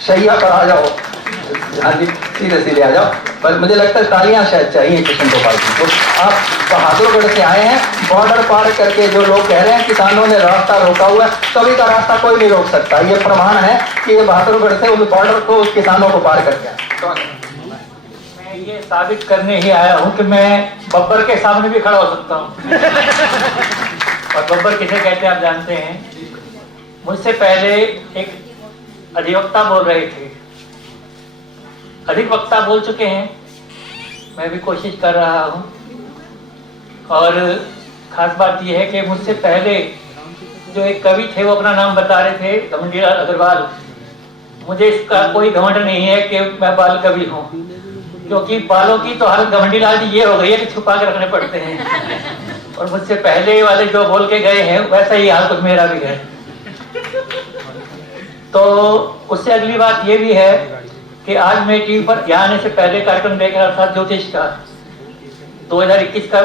शैया पर आ जाओ, हाँ जी सीधे सीधे आ जाओ। पर मुझे लगता है तालियां शायद चाहिए कृष्ण गोपाल जी को। आप बहादुरगढ़ से आए हैं, बॉर्डर पार करके जो लोग कह रहे हैं किसानों ने रास्ता रोका हुआ है, कभी का रास्ता कोई नहीं रोक सकता। ये प्रमाण है कि ये बहादुरगढ़ से उस बॉर्डर को उस किसानों को पार करके आए। मैं ये साबित करने ही आया हूँ कि मैं बब्बर के सामने भी खड़ा हो सकता हूँ। और बब्बर किसे कहते हैं आप जानते हैं? मुझसे पहले एक अधिवक्ता बोल रहे थे, अधिक वक्ता बोल चुके हैं, मैं भी कोशिश कर रहा हूँ। और खास बात यह है कि मुझसे पहले जो एक कवि थे वो अपना नाम बता रहे थे, घमंडीलाल अग्रवाल। मुझे इसका कोई घमंड नहीं है कि मैं बाल कवि हूँ, क्योंकि बालों की तो हालत घमंडीलाल जी ये हो गई है कि छुपा के रखने पड़ते हैं। और मुझसे पहले वाले जो बोल के गए हैं वैसा ही हाल कुछ मेरा भी है। तो उससे अगली बात ये भी है कि आज मैं टीवी पर यहाँ आने से पहले कार्यक्रम देख रहा था, ज्योतिष का 2021 का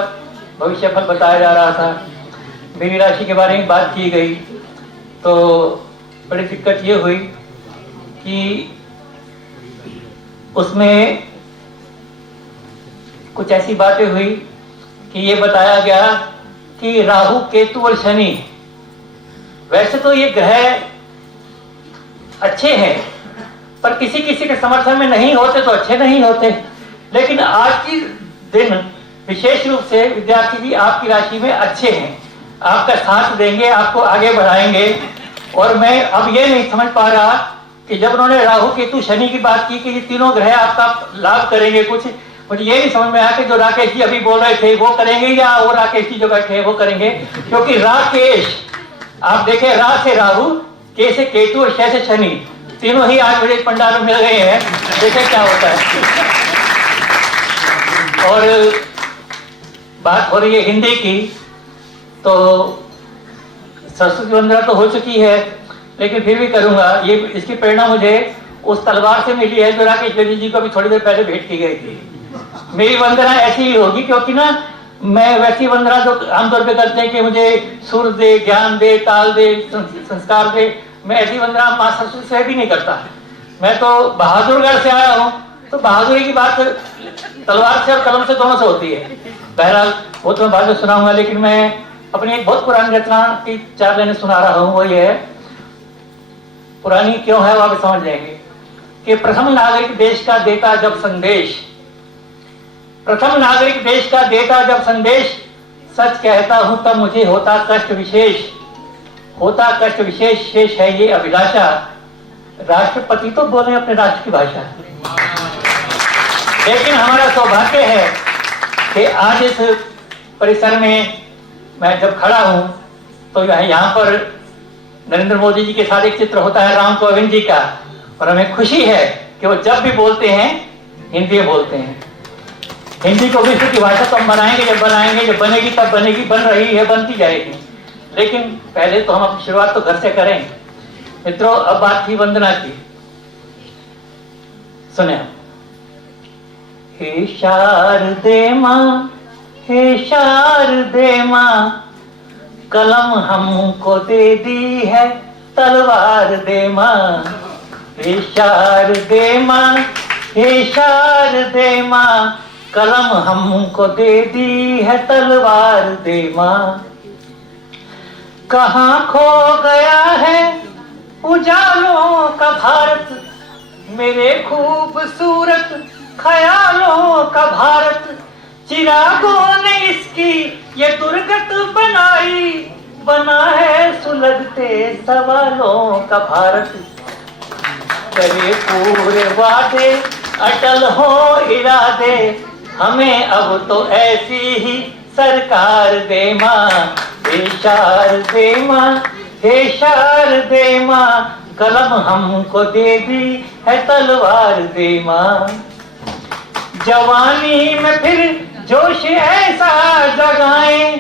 भविष्यफल बताया जा रहा था। मेरी राशि के बारे में बात की गई तो बड़ी दिक्कत ये हुई कि उसमें कुछ ऐसी बातें हुई कि ये बताया गया कि राहु, केतु और शनि, वैसे तो ये ग्रह अच्छे हैं पर किसी किसी के समर्थन में नहीं होते तो अच्छे नहीं होते। लेकिन आज की दिन विशेष रूप से विद्यार्थी जी आपकी राशि में अच्छे हैं, आपका साथ देंगे, आपको आगे बढ़ाएंगे। और मैं अब ये नहीं समझ पा रहा कि जब उन्होंने राहु, केतु, शनि की बात की कि ये तीनों ग्रह आपका लाभ करेंगे, कुछ मुझे ये नहीं समझ में आया कि जो राकेश जी अभी बोल रहे थे वो करेंगे या वो राकेश जी जो बैठे हैं वो करेंगे। क्योंकि राकेश, आप देखें, रा से राहु, के से केतु और श से शनि, तीनों ही आज बड़े पंडाल में मिल गए हैं। देखें क्या होता है। और बात हो रही है हिंदी की, तो सरस्वती वंदना तो हो चुकी है लेकिन फिर भी करूंगा। ये इसकी प्रेरणा मुझे उस तलवार से मिली है जो राकेश बेदी जी को भी थोड़ी देर पहले भेंट की गई थी। मेरी वंदना ऐसी ही होगी, क्योंकि ना मैं वैसी वंदना जो आमतौर पे करते हैं कि मुझे सुर दे, ज्ञान दे, ताल दे, संस्कार दे, मैं ऐसी वंदना मां सरस्वती से भी नहीं करता। मैं तो बहादुरगढ़ से आया हूँ, तो बहादुरी की बात तलवार से और कलम से दोनों से होती है। बहरहाल वो तो मैं बाद में सुनाऊंगा, लेकिन मैं अपनी एक बहुत पुरानी रचना की 4 लाइनें सुना रहा हूँ। वो ये है, पुरानी क्यों है वो आप समझ लेंगे कि प्रथम नागरिक देश का देता जब संदेश, प्रथम नागरिक देश का देता जब संदेश, सच कहता हूं तब मुझे होता कष्ट विशेष, होता कष्ट विशेष, शेष है ये अभिलाषा। राष्ट्रपति तो बोले अपने राष्ट्र की भाषा, लेकिन हमारा सौभाग्य है कि आज इस परिसर में मैं जब खड़ा हूं तो यहाँ पर नरेंद्र मोदी जी के साथ एक चित्र होता है राम कोविंद जी का, और हमें खुशी है कि वो जब भी बोलते हैं हिंदी में बोलते हैं। हिंदी को विश्व की भाषा तो हम बनाएंगे, जब बनाएंगे, जब बनेगी तब बनेगी, बन रही है, बनती जाएगी। लेकिन पहले तो हम अपनी शुरुआत तो घर से करें। मित्रों, अब बात थी वंदना की, सुने। हे शारदे माँ, हे शारदे माँ, कलम हमको दे दी है, तलवार दे माँ। हे शारदे माँ, हे शारदे माँ, कलम हमको दे दी है, तलवार दे माँ। कहाँ खो गया है उजालों का भारत, मेरे खूबसूरत ख्यालों का भारत। चिरागों ने इसकी ये दुर्गत बनाई, बना है सुलगते सवालों का भारत। करे पूरे वादे, अटल हो इरादे, हमें अब तो ऐसी ही सरकार दे माँ। हे शारदे माँ, हे शारदे माँ, कलम हमको दे दी है, तलवार दे माँ। जवानी में फिर जोश ऐसा जगाएं,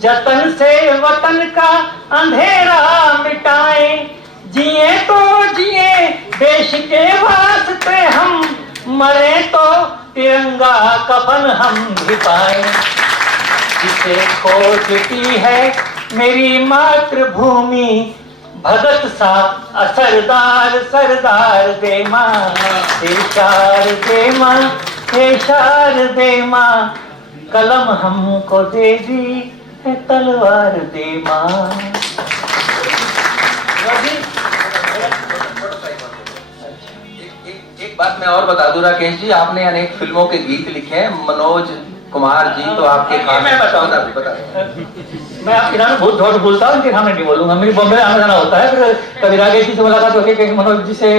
जतन से वतन का अंधेरा मिटाएं। जिए तो जिए देश के वास्ते हम, मरे तो तिरंगा कफन हम भी पाए। जिसे खोजती है मेरी मातृभूमि, भगत सा असरदार सरदार दे माँ, शार दे माँ, शार दे माँ, कलम हमको दे दी है तलवार दे माँ। एक बात मैं और बता दूं राकेश जी, आपने अनेक फिल्मों के गीत लिखे हैं, मनोज कुमार जी तो आपके खास। मैं बताऊं, मैं आपके नाम बहुत झूठ बोलता हूँ, इनके सामने नहीं बोलूंगा। मेरी बॉम्बे आना जाना होता है, फिर कभी राकेश जी से मुलाकात होगी कि मनोज जी से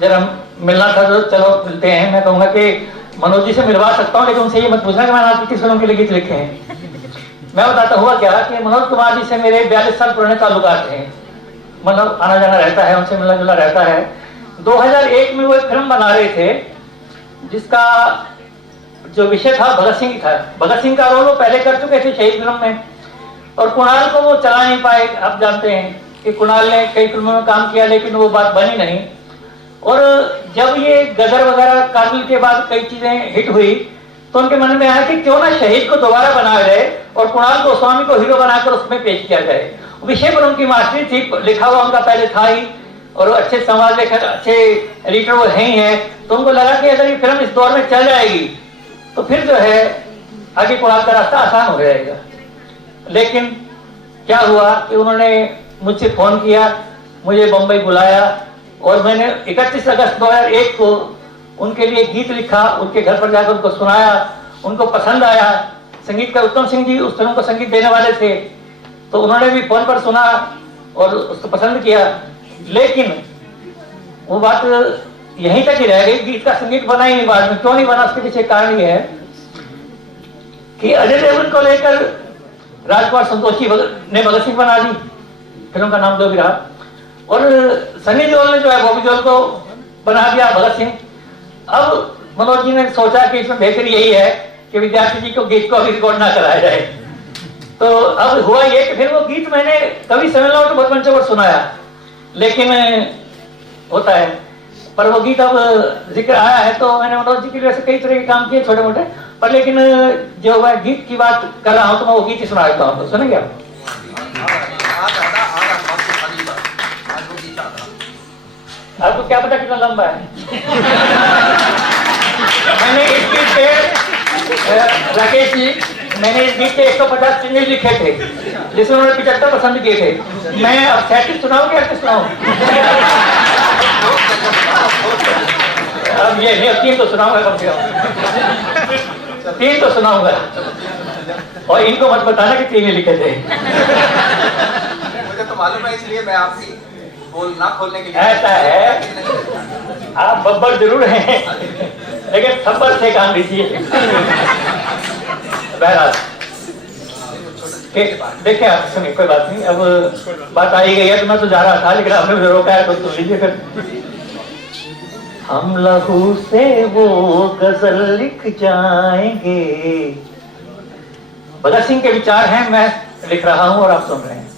जरा मिलना था तो चलो मिलते हैं। मैं कहूंगा कि मनोज जी से मिलवा सकता हूँ, लेकिन उनसे ये मत पूछना कि मैंने आपकी किस फिल्म के लिए गीत लिखे हैं। मैं बताता हुआ क्या कि मनोज कुमार जी से मेरे 42 साल पुराने ताल्लुकात हैं, मतलब आना जाना रहता है, उनसे मिलना जुलना रहता है। 2001 में वो एक फिल्म बना रहे थे जिसका जो विषय था भगत सिंह था। भगत सिंह का रोल वो पहले कर चुके थे शहीद फिल्म में, और कुणाल को वो चला नहीं पाए। आप जानते हैं कि कुणाल ने कई फिल्मों में काम किया लेकिन वो बात बनी नहीं। और जब ये गदर वगैरह कारगिल के बाद कई चीजें हिट हुई तो उनके मन में आया कि क्यों ना शहीद को दोबारा बनाया जाए और कुणाल गोस्वामी को हीरो बनाकर उसमें पेश किया जाए। विषय पर उनकी मास्टरी थी, लिखा हुआ उनका पहले था ही, और अच्छे समाज लेखक अच्छे एडिटर वो है ही है। तो उनको लगा कि अगर ये फिल्म इस दौर में चल जाएगी तो फिर जो है आगे कुणाल का रास्ता आसान हो जाएगा। लेकिन क्या हुआ कि उन्होंने मुझसे फोन किया, मुझे बम्बई बुलाया, और मैंने 31 अगस्त 2001 को उनके लिए गीत लिखा, उनके घर पर जाकर उनको सुनाया, उनको पसंद आया। संगीतकार उत्तम सिंह जी उस फिल्म को संगीत देने वाले थे, तो उन्होंने भी फोन पर सुना और उसको पसंद किया। लेकिन वो बात यहीं तक ही रह गई, गीत का संगीत बना ही नहीं बाद में। क्यों नहीं बना, उसके पीछे कारण ये है कि अजय देवगन को लेकर राजकुमार संतोषी ने भगत सिंह बना दी, फिल्म का नाम जो भी रहा, और सनी देओल ने जो है बॉबी देओल को बना दिया भगत सिंह। अब मनोज जी ने सोचा कि इसमें बेहतर यही है कि विद्यार्थी जी को गीत को अभी रिकॉर्ड ना कराया जाए। तो अब हुआ ये कि फिर वो गीत मैंने कवि सम्मेलन के बहुत मंचों पर सुनाया, लेकिन होता है, पर वो गीत अब जिक्र आया है तो मैंने मनोज जी के लिए ऐसे कई तरह के काम किए छोटे मोटे, पर लेकिन जो मैं गीत की बात कर रहा हूँ तो मैं वो गीत ही सुना देता हूँ, सुनेंगे आप? आपको क्या पता कितना लंबा है? मैंने इस गीत पे राकेश जी, मैंने इस गीत के 150 चिन्ह लिखे थे जिसमें उन्होंने 75 पसंद किए थे। मैं अब 37 सुनाऊं कि 38 सुनाऊं? अब ये नहीं, 3 तो सुनाऊंगा कम से कम, 3 तो सुनाऊंगा, और इनको मत बताना कि 3 ही लिखे थे। मुझे तो मालूम है, इसलिए मैं आपकी बोल ना खोलने के लिए। ऐसा है, आप बब्बर जरूर हैं लेकिन सब्बर से काम लीजिए। बहरहाल देखिए, आप सुनिए, कोई बात नहीं, अब बात आई गई है तो मैं तो जा रहा था, लेकिन आपने मुझे रोका है तो सुन लीजिए फिर। हम लहू से वो गजल लिख जाएंगे, भगत सिंह के विचार हैं, मैं लिख रहा हूं और आप सुन रहे हैं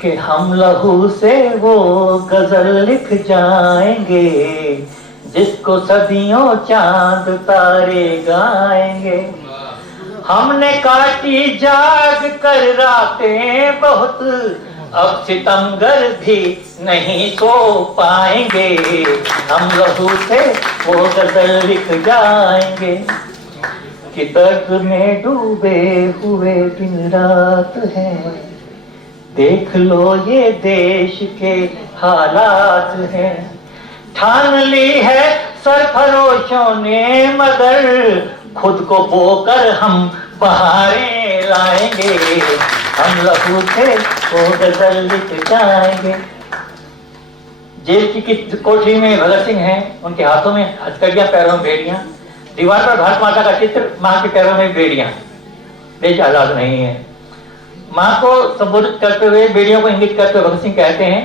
कि हम लहू से वो गजल लिख जाएंगे जिसको सदियों चांद तारे गाएंगे। हमने काटी जाग कर रातें बहुत, अब सितमगर भी नहीं सो पाएंगे। हम लहू से वो गजल लिख जाएंगे कि दर्द में डूबे हुए दिन रात है, देख लो ये देश के हालात हैं। ठान ली है सरफरोशों ने मगर खुद को बोकर हम बहारें लाएंगे। हम लहू से वो गजल लिख जाएंगे। जेल की कोठरी में भगत सिंह हैं, उनके हाथों में हथकड़ियां, पैरों में बेड़ियां, दीवार पर भारत माता का चित्र, मां के पैरों में बेड़ियां। देश आजाद नहीं है। मां को संबोधित करते हुए, बेड़ियों को इंगित करते हुए भगत सिंह कहते हैं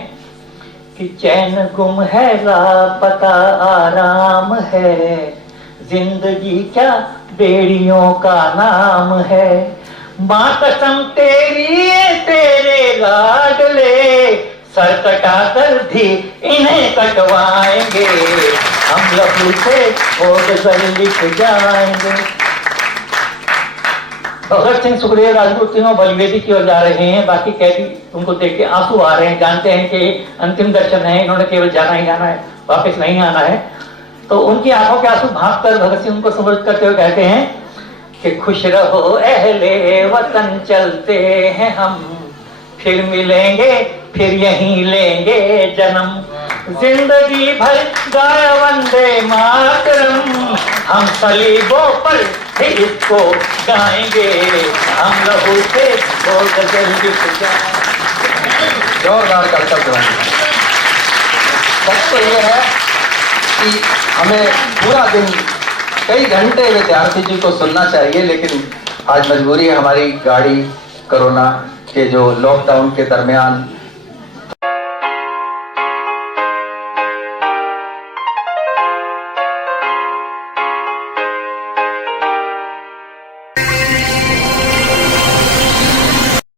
कि चैन गुम है, लापता आराम है, जिंदगी क्या बेड़ियों का नाम है। मां कसम तेरी तेरे लाडले, सर कटा कर भी इन्हें कटवाएंगे। हम लहू से वो गजल लिख जाएंगे। भगत सिंह, सुखदेव, राजपूत तीनों बलिवेदी की ओर जा रहे हैं। बाकी कैदी उनको देख के आंसू आ रहे हैं, जानते हैं कि अंतिम दर्शन है, इन्होंने केवल जाना ही जाना है, वापस नहीं आना है। तो उनकी आंखों के आंसू भाग कर भगत सिंह उनको संबोधित करते हुए कहते हैं कि खुश रहो अहले वतन, चलते हैं हम, फिर मिलेंगे, फिर यहीं लेंगे जन्म, जिंदगी भर गाया वंदे मातरम, हम सलीबों पर भी इसको गाएंगे, हम लहू से वो गजल लिख जाएंगे। जोरदार करतब ध्वनि। सच तो ये है कि हमें पूरा दिन कई घंटे विद्यार्थी जी को सुनना चाहिए, लेकिन आज मजबूरी है हमारी, गाड़ी कोरोना के जो लॉकडाउन के दरमियान